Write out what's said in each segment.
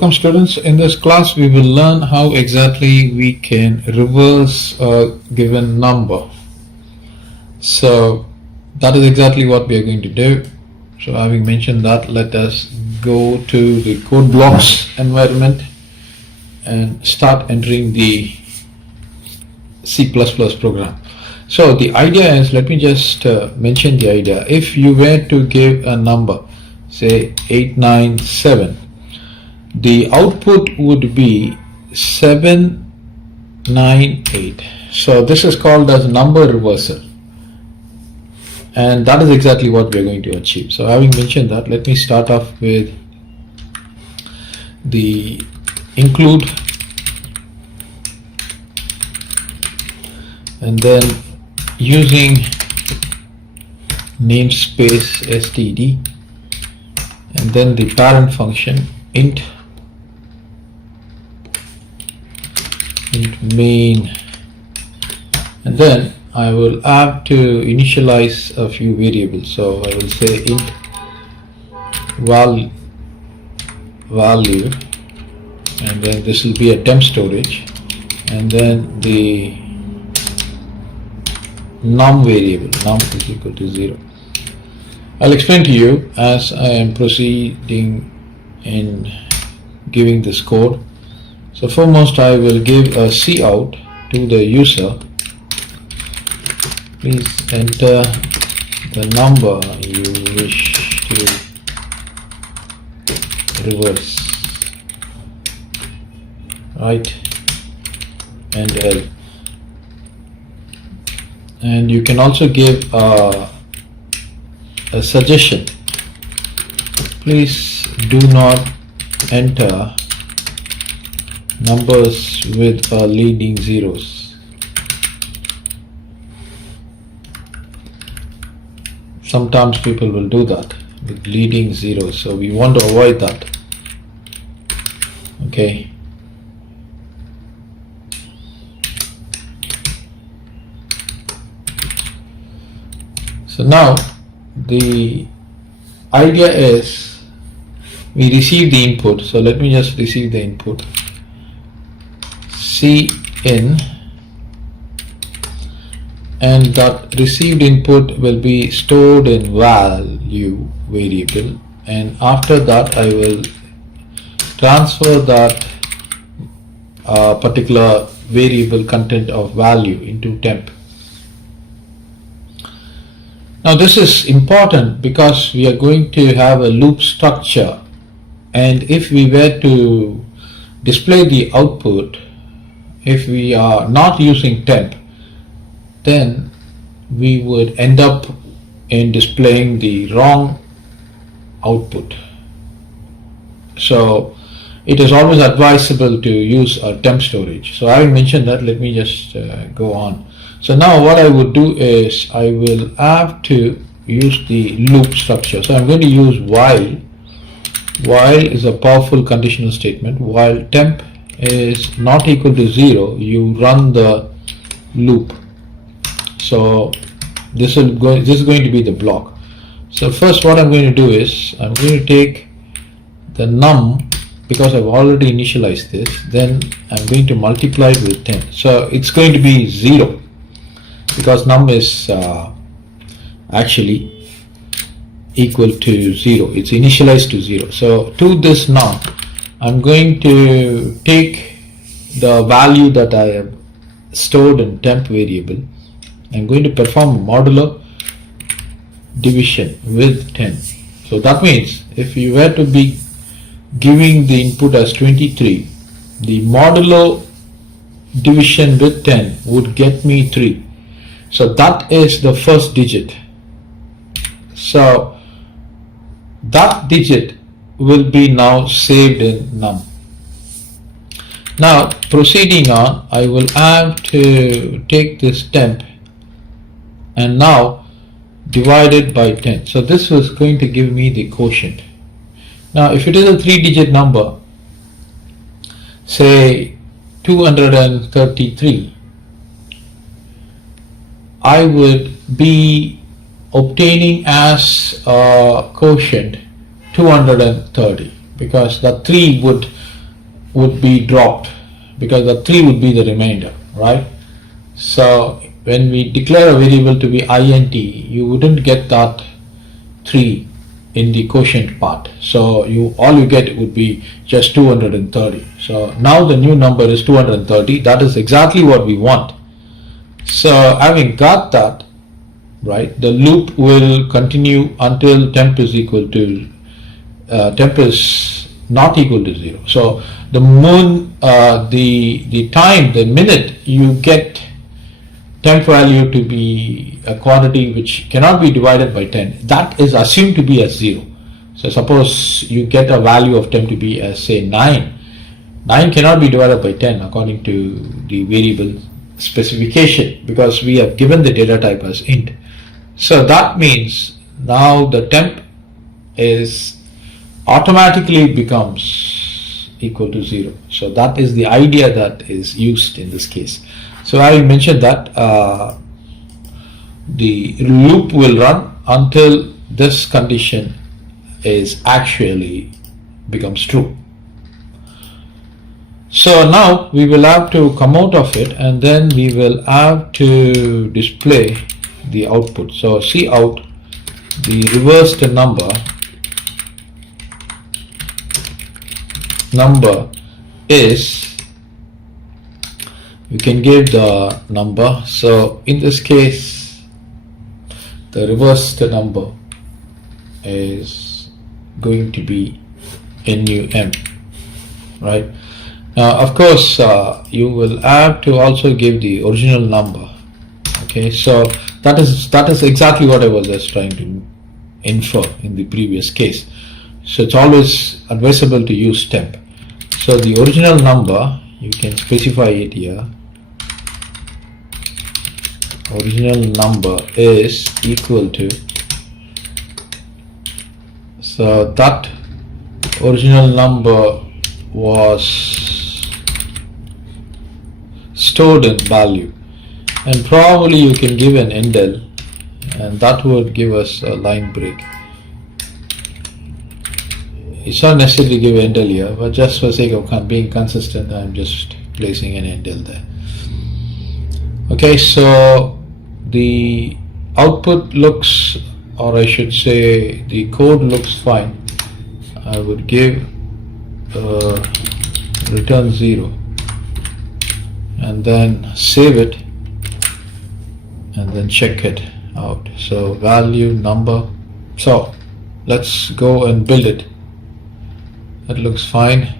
Welcome students, in this class we will learn how exactly we can reverse a given number. So that is exactly what we are going to do. So having mentioned that, let us go to the code blocks environment and start entering the C++ program. So the idea is, let me just mention the idea. If you were to give a number, say 897, the output would be 798. So this is called as number reversal, and that is exactly what we are going to achieve. So having mentioned that, let me start off with the include, and then using namespace std, and then the parent function int main, and then I will have to initialize a few variables. So I will say int value, and then this will be a temp storage, and then the num variable, num is equal to 0. I'll explain to you as I am proceeding in giving this code. So foremost, I will give a cout to the user. Please enter the number you wish to reverse, right, and L. And you can also give a suggestion. Please do not enter numbers with leading zeros. Sometimes people will do that with leading zeros, so we want to avoid that. Okay. So now the idea is we receive the input. So let me just receive the input. Cin, and that received input will be stored in value variable, and after that I will transfer that particular variable content of value into temp. Now this is important because we are going to have a loop structure, and if we were to display the output, if we are not using temp, then we would end up in displaying the wrong output. So it is always advisable to use a temp storage. So having mentioned that, let me just go on. So now what I would do is I will have to use the loop structure. So I'm going to use while. While is a powerful conditional statement. While temp is not equal to 0, you run the loop. So this is going to be the block. So first what I'm going to do is I'm going to take the num, because I've already initialized this, then I'm going to multiply it with 10. So it's going to be 0 because num is actually equal to 0. It's initialized to 0. So to this num, I'm going to take the value that I have stored in temp variable. I'm going to perform modulo division with 10. So that means if you were to be giving the input as 23, the modulo division with 10 would get me 3. So that is the first digit. So that digit will be now saved in num. Now proceeding on, I will have to take this temp and now divide it by 10. So this is going to give me the quotient. Now if it is a 3-digit number, say 233, I would be obtaining as a quotient 230, because the 3 would would be dropped because the 3 would be the remainder, right? So when we declare a variable to be int, you wouldn't get that 3 in the quotient part. So all you get would be just 230. So now the new number is 230. That is exactly what we want. So having got that, right, the loop will continue until temp is equal to temp is not equal to 0. So the the minute you get temp value to be a quantity which cannot be divided by 10, that is assumed to be as 0. So suppose you get a value of temp to be as, say, 9. 9 cannot be divided by 10 according to the variable specification because we have given the data type as int. So that means now the temp is automatically becomes equal to 0. So that is the idea that is used in this case. So I mentioned that the loop will run until this condition is actually becomes true. So now we will have to come out of it and then we will have to display the output. So see out the reversed number is, you can give the number. So in this case the reversed number is going to be NUM, right? Now of course you will have to also give the original number. Okay, so that is exactly what I was just trying to infer in the previous case. So it's always advisable to use temp. So the original number, you can specify it here. Original number is equal to, so that original number was stored in value, and probably you can give an endl, and that would give us a line break. It's not necessary to give endl here, but just for sake of being consistent, I'm just placing an endl there. Okay, so the output looks, or I should say the code looks fine. I would give return 0 and then save it and then check it out. So value number, so let's go and build it. That looks fine.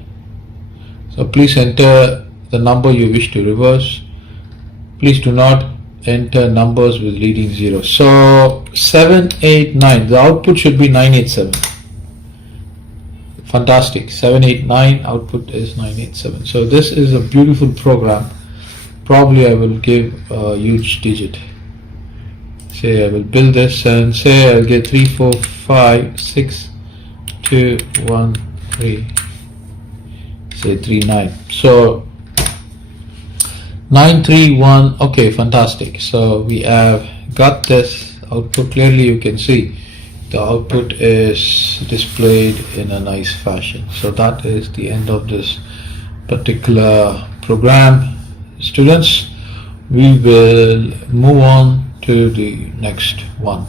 So please enter the number you wish to reverse. Please do not enter numbers with leading 0. So 789, the output should be 987. Fantastic. 789, output is 987. So this is a beautiful program. Probably I will give a huge digit. Say I will build this and say I'll get 3, 4, 5, 6, 2, 1, 3, say 3, 9. So 931. Okay, fantastic. So we have got this output. Clearly you can see the output is displayed in a nice fashion. So that is the end of this particular program. Students, we will move on to the next one.